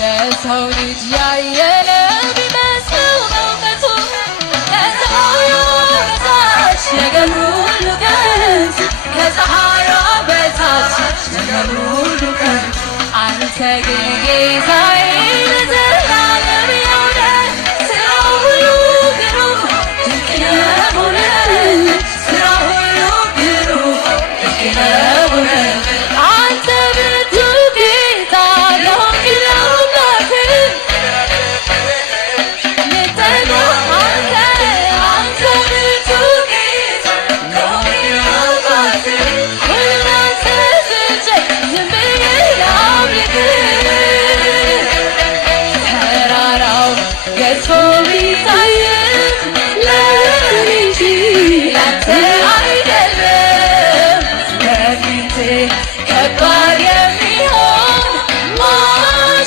የሰው ልጅ ያየለ ቢመስለው በእውቀቱ ከፀሐዩ በታች ነገር ሁሉ ከንቱ ከፀሐዩ በታች ነገር ሁሉ ከንቱ አንተ ግን ጌታ